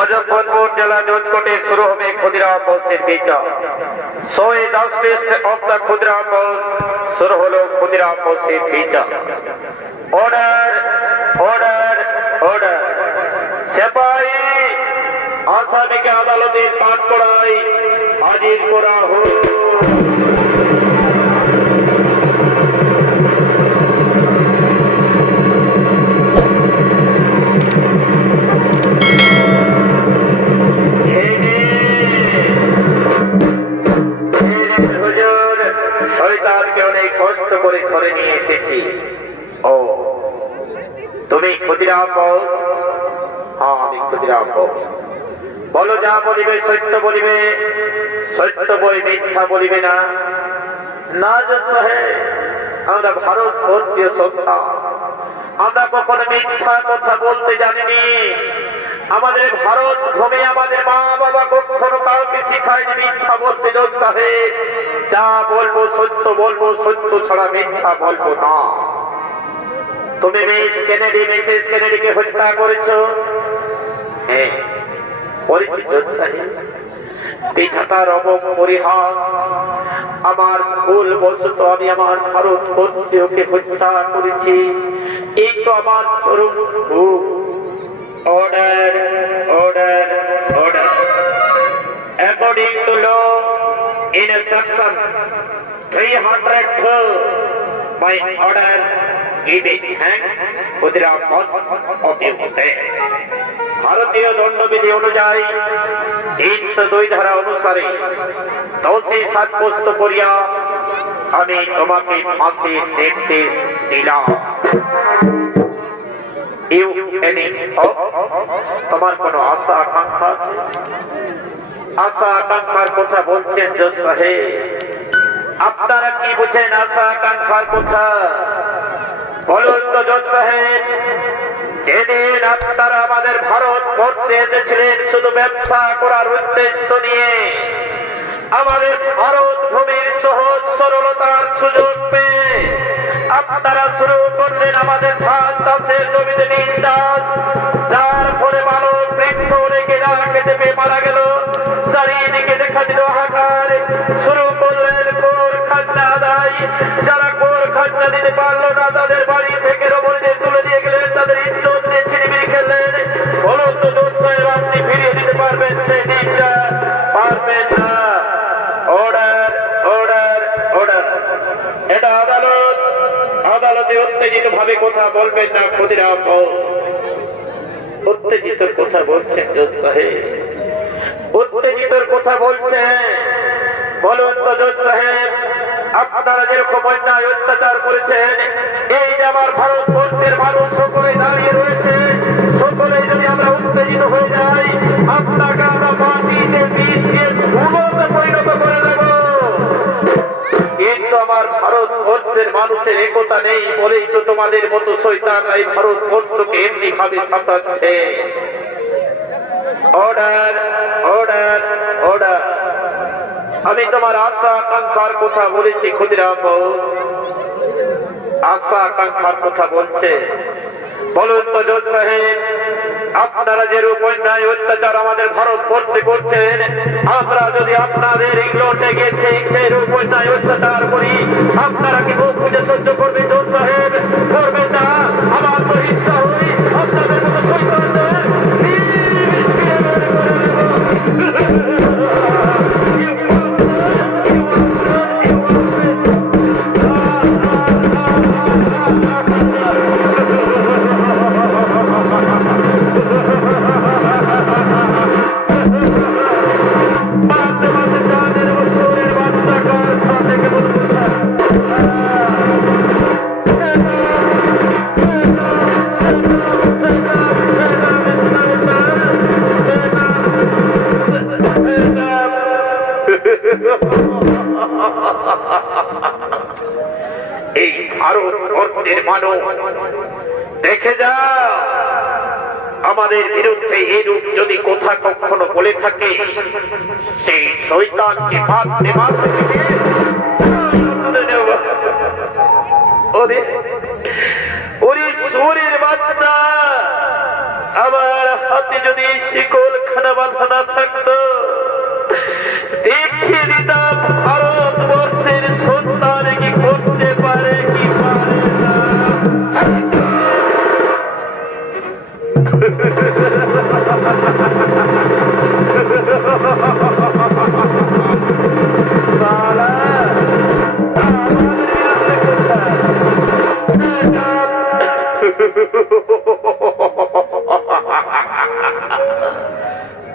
मुजफ्फरपुर जिला जोधकोटे शुरू में खुदरा पोस्ट বিচার 110 टेस्ट ऑफ द खुदरा पोस्ट शुरू হলো खुदरा पोस्ट বিচার ऑर्डर ऑर्डर ऑर्डर সিপাহী আসামিকে আদালতের কাঠগড়ায় হাজির করা হলো। কষ্ট করে ধরে নিয়ে এসেছি। ও তুমি খুদিরা পোস্ট? হ্যাঁ আমি খুদিরা পোস্ট। বলো যা বলিবে সত্য বলিবে, সত্য বই মিথ্যা বলিবে না। না সাহেব, আমরা ভারতবর্ষীয় সন্তান, আমরা কখনো মিথ্যা কথা বলতে জানিনি। আমাদের ভারত ভূমি আমাদের মা বাবা কখনো কাউকে শিখায়নি মিথ্যা বলতে। জজ সাহেব যা বলবো সত্য বলবো, সত্য ছাড়া মিথ্যা বলবো না। তুমি মিসেস কেনেডিকে হত্যা করেছো? হ্যাঁ করেছি জজ সাহেব। বিধাতার অপরিহাস, আমার ভুল বশত আমি আমার ভারতবর্ষীয়কে হত্যা করেছি। এই তো আমার তরুণ ভুল। Order, order, order. According to law, in section 302, my order giving hang খুদিরা পোস্ট অব্যাহত। ভারতীয় দণ্ডবিধি অনুযায়ী 302 ধারা অনুসারে দোষী সাব্যস্ত করিয়া আমি তোমাকে ফাঁসির নির্দেশ দিলাম। তোমার কোন আশা আকাঙ্ক্ষা আছে? আশা আকাঙ্ক্ষার কথা বলছেন জজ সাহেব। আপনারা কি বুঝেন আশা আকাঙ্ক্ষার কথা? বলুন তো জজ সাহেব। যেদিন আপনারা আমাদের ভারতবর্ষে এসেছিলেন শুধু ব্যবসা করার উদ্দেশ্য নিয়ে, আমাদের ভারত ভূমির সহজ সরলতার সুযোগ পেয়ে আপনারা শুরু করলেন আমাদের ধান চাষের জমিতে নীল চাষ, যার ফলে মানুষ বৃক্ষ রেখে রাখে চেপে মারা গেল। চারিদিকে দেখা দিল হাহাকার। শুরু করলেন কর খাজনা আদায়। যারা কর খাজনা দিতে পারলো না তাদের বাড়ি থেকে রবরে তুলে দিয়ে গেলেন, তাদের ইজ্জত দিয়ে ছিনিমিনি খেললেন। বলুন তো জজ সাহেব, আপনি ফিরিয়ে দিতে পারবেন সেই দিনটা? পারবেন না। Order order order. এটা আদালত, আদালতে উত্তেজিত ভাবে কথা বলবেন না খুদিরা পোস্ট। উত্তেজিত কথা বলছেন জজ সাহেব, উত্তেজিত কথা বলছেন। বলুন তো জজ সাহেব, আপনারা যেরকম অন্যায় অত্যাচার করেছেন, এই যে আমার ভারতবর্ষের মানুষ সকলে দাঁড়িয়ে রয়েছে, সকলে যদি আমরা উত্তেজিত হয়ে যাই, আপনাকে আমরা মাটিতে বীজকে ধুলোতে পরিণত করে দেব। কিন্তু আমার ভারতবর্ষের মানুষের একতা নেই বলেই তো তোমাদের মতো শয়তানরা এই ভারতবর্ষকে এমনি ভাবে শাসাচ্ছে। Order order order. আমি তোমার আশা আকাঙ্ক্ষার কথা বলেছি খুদিরা পোস্ট। আশা আকাঙ্ক্ষার কথা বলছে। বলুন তো জজ সাহেব, আপনারা যে রূপ অন্যায় অত্যাচার আমাদের ভারতবর্ষে করছেন, আমরা যদি আপনাদের ইংল্যান্ডে গেছে সেই রূপ অন্যায় অত্যাচার করি, আপনারা কি মুখ বুঝে সহ্য করবেন জজ সাহেব? করবেন না। আমার তো ইচ্ছা হই আপনাদের মতো শয়তানদের এই ভারতবর্ষের মানুষ দেখে যাও, আমাদের বিরুদ্ধে এরূপ যদি কথা কখনো বলে থাকে, সেই শয়তানকে মারতে মারতে ওরে ওরে চোরের বাচ্চা, আমার হাতে যদি শিকল খানা বাঁধানা থাকতো, দেখিয়ে দিতাম ভারতবর্ষের সন্তান কি করতে পারে কি পারে না।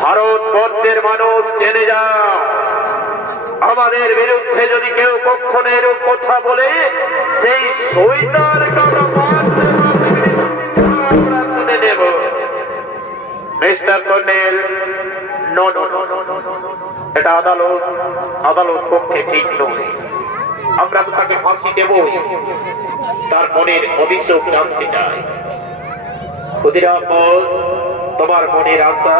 ভারতবর্ষের মানুষ জেনে যাও, আমাদের বিরুদ্ধে যদি কেউ কখনো এরূপ কথা বলে, সেই শয়তানকে আমরা তুলে নেব। Mister colonel, no no no, এটা আদালত পক্ষে ঠিক নয়। আমরা তো তাকে ফাঁসি দেব, তার মনের অভিযোগ জানতে চাই। ক্ষুদিরাম বল, তোমার মনের আশা,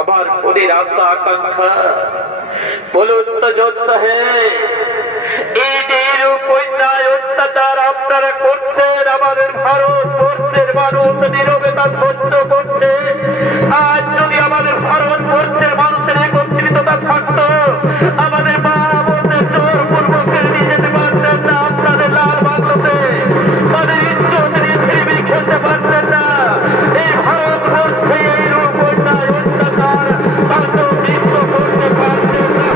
আমার মনের আশা আকাঙ্ক্ষা বলুন তো জজ সাহেব, এদের অন্যায় অত্যাচার আপনারা করছেন, আমাদের ভারতবর্ষের মানুষ নীরবে তা সহ্য করছে। আজ যদি আমাদের ভারতবর্ষের মানুষের একত্রিততা থাকতো, আমাদের মা বোনদের জোর পূর্বকের নিয়ে যেতে পারতেন না, আপনাদের লাল বাংলোতে তাদের ইজ্জত নিয়ে ছিনিমিনি খেলতে পারতেন না। এই ভারতবর্ষে এইরূপ অন্যায় অত্যাচার তাণ্ডব নৃত্য করতে পারতেন না।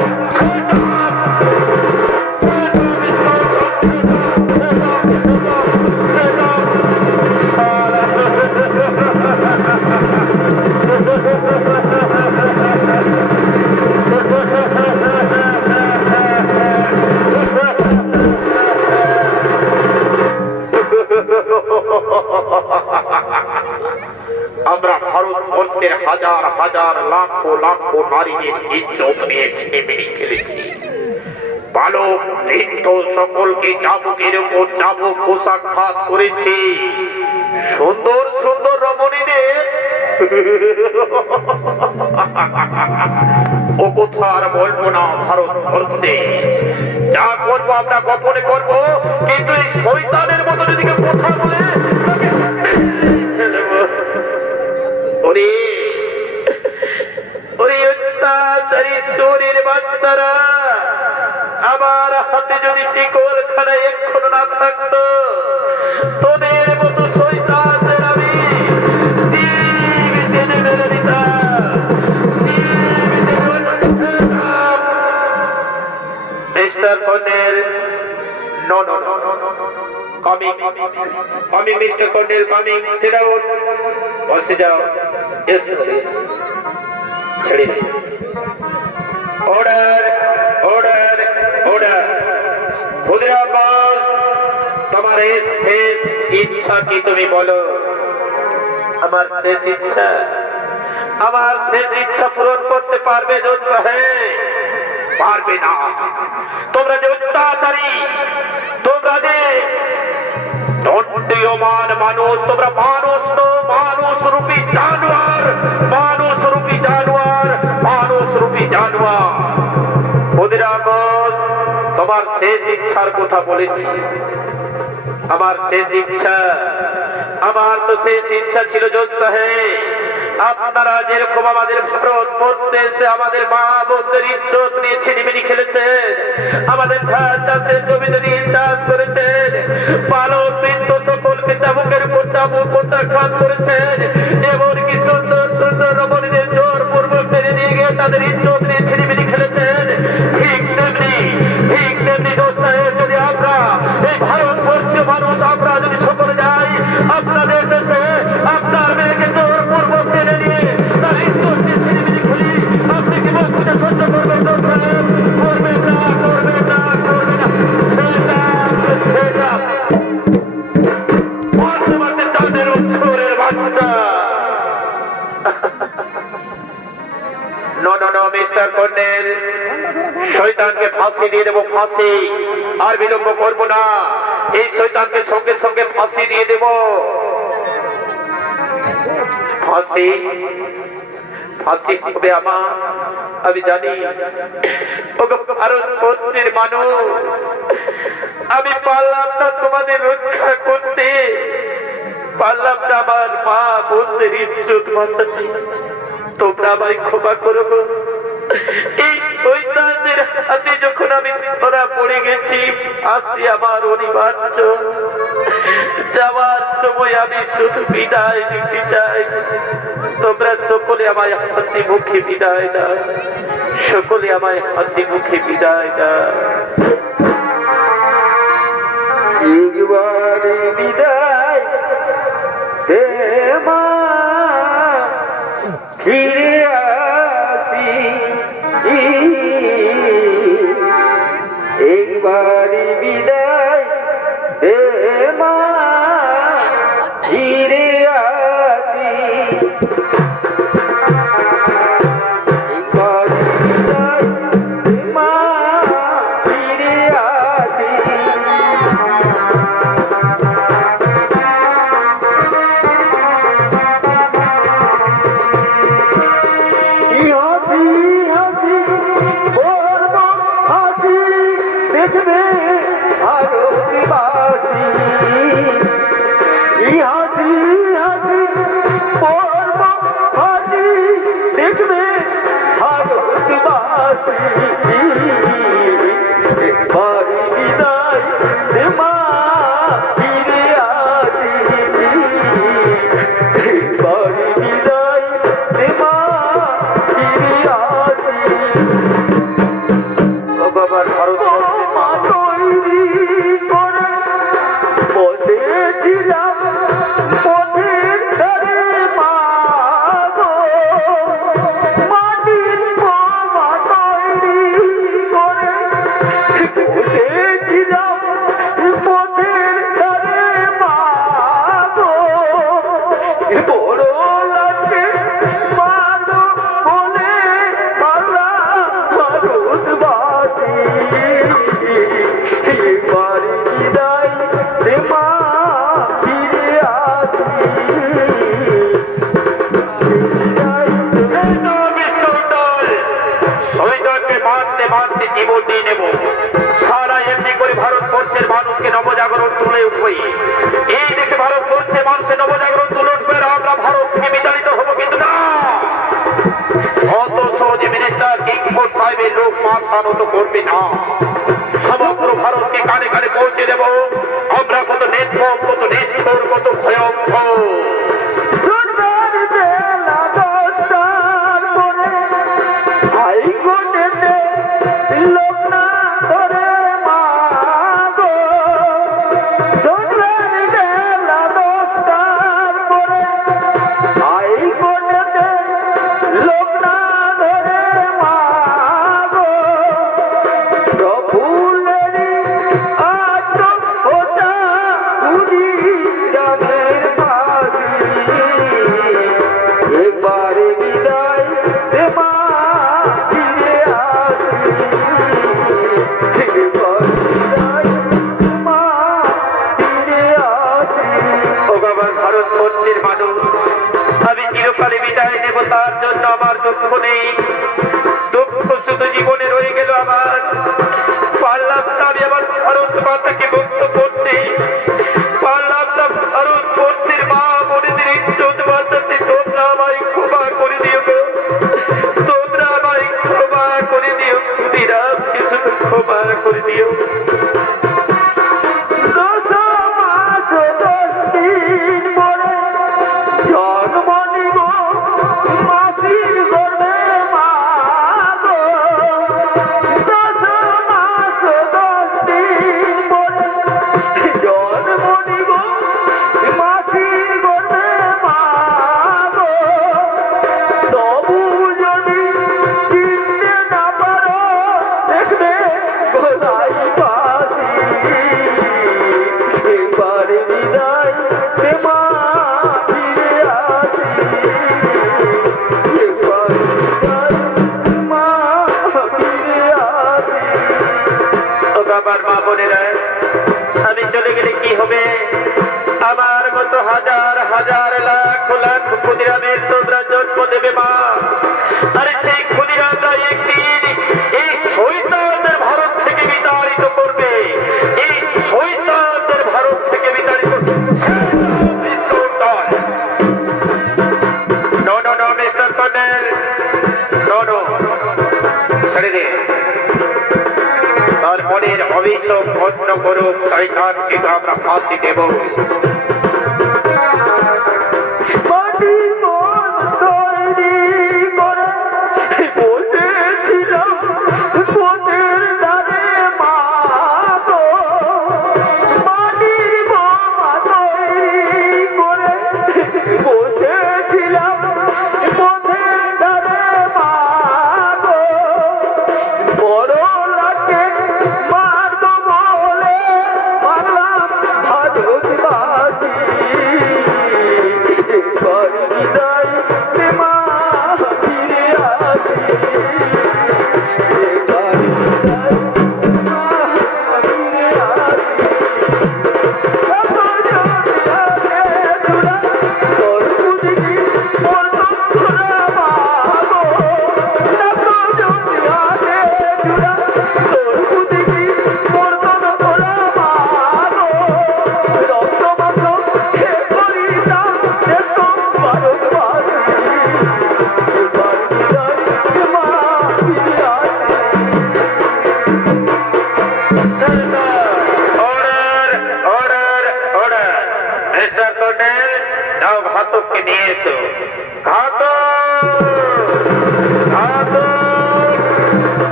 আমরা ভারতবর্ষের হাজার হাজার লাখো লাখো নারীদের ইজ্জত নিয়ে ছিনিমিনি খেলেছি। বালক বৃদ্ধ সকলকে চাবুকের উপর চাবুক পোশাক খাত করেছি। সুন্দর সুন্দর রমণীদের ও কথা আর বলবো না। ভারতবর্ষে যা করবো আমরা গোপনে করবো, কিন্তু এই শয়তানের মতো যদি কেউ কথা বলে বাচ্চারা, আমার হাতে যদি শিকল খানা এক্ষুনি না থাকতো, তোদের মতো শয়তানদের আমি টেনে মেরে দিতাম। Mister colonel, no no no, coming coming, mister colonel coming, sit down, বসে যাও। यस ছেড়ে দিন। Order order order. ক্ষুদিরাম বল, তোমার শেষ ইচ্ছা কি তুমি বলো। আমার শেষ ইচ্ছা, আমার শেষ ইচ্ছা পূরণ করতে পারবে জজ সাহেব? পারবে না। তোমরা যে অত্যাচারী, তোমরা যে দণ্ডীয়মান মানুষ, তোমরা মানুষ তো, মানুষ রূপী জানোয়ার, মানুষ রূপী জানোয়ার, মানুষ রূপী জানোয়ার। ক্ষুদিরাম বল, তোমার শেষ ইচ্ছার কথা বলেছি। আমার শেষ ইচ্ছা, আমার তো শেষ ইচ্ছা ছিল জজ সাহেব, আপনারা যেরকম আমাদের ভারতবর্ষে এসে আমাদের মা বোনদের ইজ্জত নিয়ে ছিনিমিনি খেলেছেন, আমাদের ধান চাষের জমিতে নিয়ে চাষ করেছেন, বালক বৃদ্ধ সকলকে চাবুকের উপর চাবুক প্রত্যাখ্যান করেছেন, এমনকি সুন্দর সুন্দর রমণীদের জোর পূর্বক টেনে নিয়ে গিয়ে তাদের ইজ্জত নিয়ে ছিনিমিনি খেলেছেন, ঠিক তেমনি জজ সাহেব, যদি আমরা এই ভারতবর্ষীয় মানুষ আমরা যদি সকলে যাই আপনাদের দেশে, আপনার মেয়েকে জোর পূর্বক টেনে নিয়ে তার ইজ্জত নিয়ে ছিনিমিনি খুলি, আপনি কি বলতে সহ্য করবেন জজ সাহেব? করবেন না, করবেন না, করবেন না। বর্তমানে তাদের উৎসরের বাচ্চা। No no no, mister colonel, শয়তানকে ফাঁসি দিয়ে দেবো, ফাঁসি। আর বিলম্ব করবো না, এই শয়তানকে সঙ্গে সঙ্গে ফাঁসি দিয়ে দেব। ফাঁসি ফাঁসি হবে আমার, আমি জানি। ভারতবর্ষের মানুষ, আমি পারলাম না তোমাদের রক্ষা করতে, পারলাম না আমার মা বোনদের ইজ্জত বাঁচাতে। তোমরা আমায় ক্ষমা করো গো। এই শয়তানদের হাতে যখন আমি ধরা পড়ে গেছি, আজকে আমার অনিবার্য। যাওয়ার সময় আমি শুধু বিদায় নিতে চাই। তোমরা সকলে আমায় হাসি মুখে বিদায় দাও, সকলে আমায় হাসি মুখে বিদায় দাও। একবারে বিদায় দে মা, ফিরে আসি। একবারে বিদায় দে মা, ফিরে আসি। একবারে বিদায় দে মা, ফিরে আসি। দেখবে ভারতবাসী, হাসি হাসি পর্ব হাসি দেখবে ভারতবাসী। বাড়ি বিদায় দে মা, ফিরে আসি। বাড়ি বিদায় দে মা, ফিরে আসি। বাবার ভারত তৈরি করে বসেছিলাম পথের ধারে মা গো, মাটির বোমা তৈরি করে বসেছিলাম পথের ধারে মা গো। বড় লাগে মানো বলে বাংলা ভারতবাসী। বাড়ি বিদায় দে মা, ফিরে আসি। শহীদকে মারতে মারতে জীবন দিয়ে নেব। সারা এমনি করে ভারতবর্ষের মানুষকে নবজাগরণ তুলে উঠবে। এই দেখে ভারতবর্ষের মানুষের নবজাগরণ তুলে উঠবে, আমরা ভারত থেকে বিতাড়িত হবো। কিন্তু না, অত সহজে মিনিস্টার কিংফোর্ড সাহেবের লোক মাথা নত করবে না। সমগ্র ভারতকে কানে কানে পৌঁছে দেব আমরা কত নেত্রম, কত নেত্রর, কত ভয়ঙ্কর। লোক না ধরে মা গো, বেলা 10টার পরে হাইকোর্টেতে লোক না ধরে মা গো। ফুলেরই আজ ওটা খুঁজি রামের ফাঁসি। একবারে বিদায় দে মা, ফিরে আসি। একবার বিদায় মা, ফিরে আসি। ও বাবা ভারতবর্ষের মানুষ, আমি চিরকালে বিদায় নেব তার জন্য আমার দুঃখ নেই। দুঃখ শুধু জীবনে রয়ে গেল আমার। পারলাম না আমি আমার ভারত মাতাকে মুক্ত করতে, পারলাম না ভারতবর্ষের মা বোনেদের ইজ্জত বাঁচাতে। তোমরা আমায় ক্ষমা করে দিও গো, তোমরা আমায় ক্ষমা করে দিও। ক্ষুদিরামকে শুধু ক্ষমা করে দিও। 10 মাস 10 দিন পরে জন্ম নিব মাসির গর্ভে মা গো। 10 মাস 10 দিন পরে ভণ্ড করুক শয়তানকে আমরা ফাঁসি দেব। ঘাতককে নিয়ে এসো।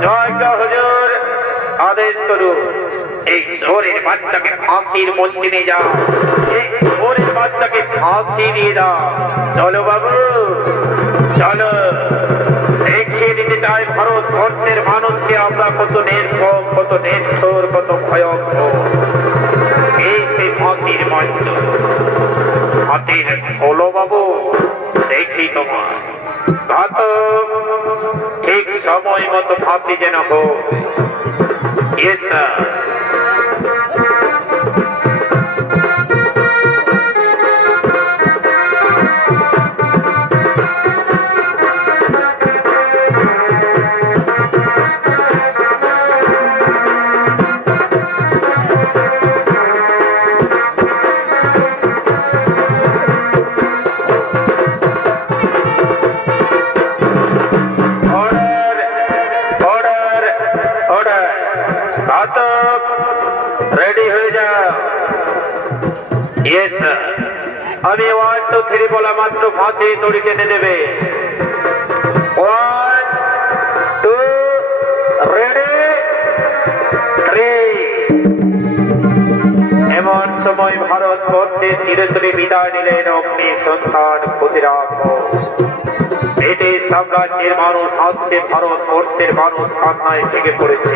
জয় হুজুর, আদেশ করুন এই চোরের বাচ্চাকে ফাঁসির মঞ্চে নিয়ে যাও। এই চোরের বাচ্চাকে ফাঁসি দিয়ে দাও। চলো বাবু চলো, দেখিয়ে দিতে চাই ভারতবর্ষের মানুষকে আমরা কত নির্ভর, কত নিষ্ঠুর, কত ভয়ঙ্কর। এই সেই ফাঁসির মঞ্চ। হাতির হলো বাবু, দেখি তোমার ঘাতক ঠিক সময় মতো ফাঁসি যেন হোক। রেডি হয়ে যা। আমি 1 2 3 বলা মাত্র ফাঁসি দড়ি টেনে দেবে। 1 2 রেডি 3। এমন সময় ভারতবর্ষে ধীরে ধীরে বিদায় নিলেন অগ্নি সন্তান ক্ষুদিরাম। ব্রিটিশ সাম্রাজ্যের মানুষ আজকে ভারতবর্ষের মানুষ কান্নায় ভেঙে পড়েছে।